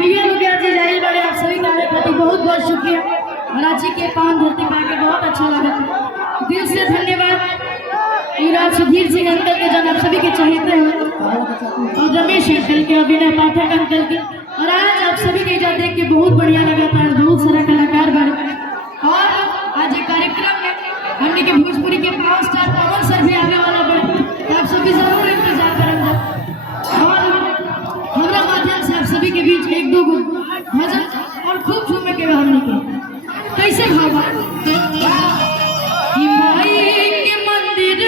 भैया लोग आज जाहिल बड़े आप सभी का खातिर बहुत बहुत शुक्रिया। रांची के पान धरती पाके बहुत अच्छा लगा, दिल से धन्यवाद। युवराज सुधीर सिंह अंकल के जब आप सभी के चाहते हैं और रमेश अंकल के, अभिनय पाठक अंकल के, और आज आप सभी के इजाजत देख के बहुत बढ़िया लगा था। बहुत सारा कलाकार बने और आज एक कार्यक्रम में हमने के भोजपुरी के पावर स्टार पवन सर भी आने वाला बने, आप सभी जरूर इंतजार करेंगे। और हमारा माध्यम से आप सभी के बीच एक दो भजन और खूब झूमे के हमने के कैसे भावा के मंदिर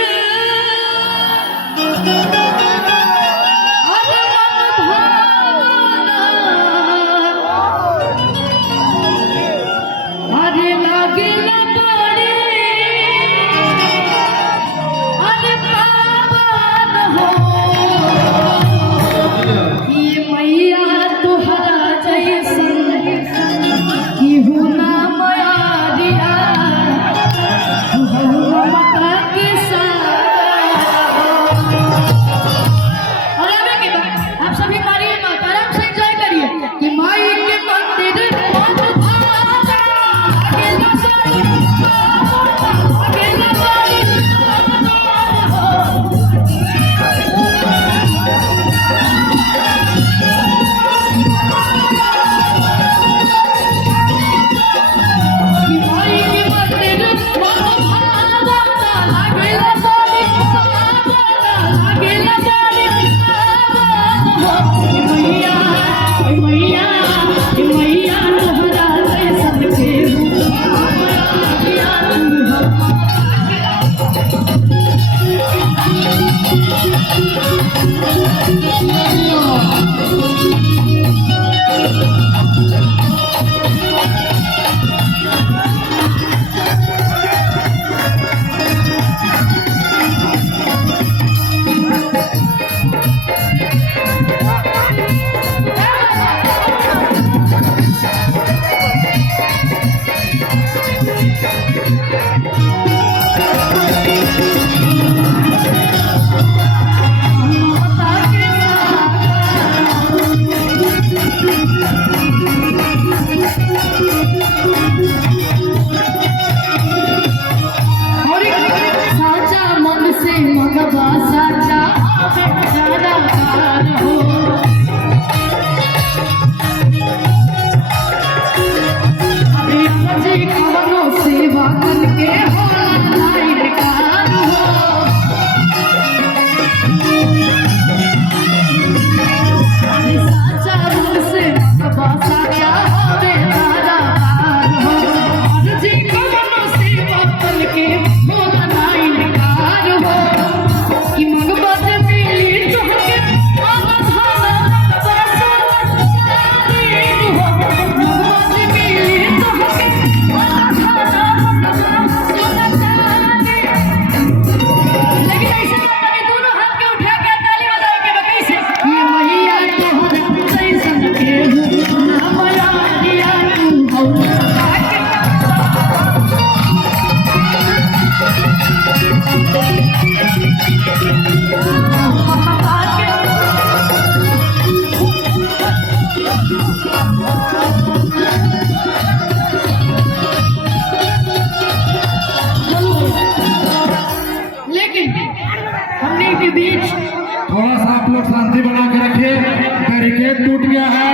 थोड़ा सा आप लोग शांति बना के रखिए, बैरिकेड टूट गया है।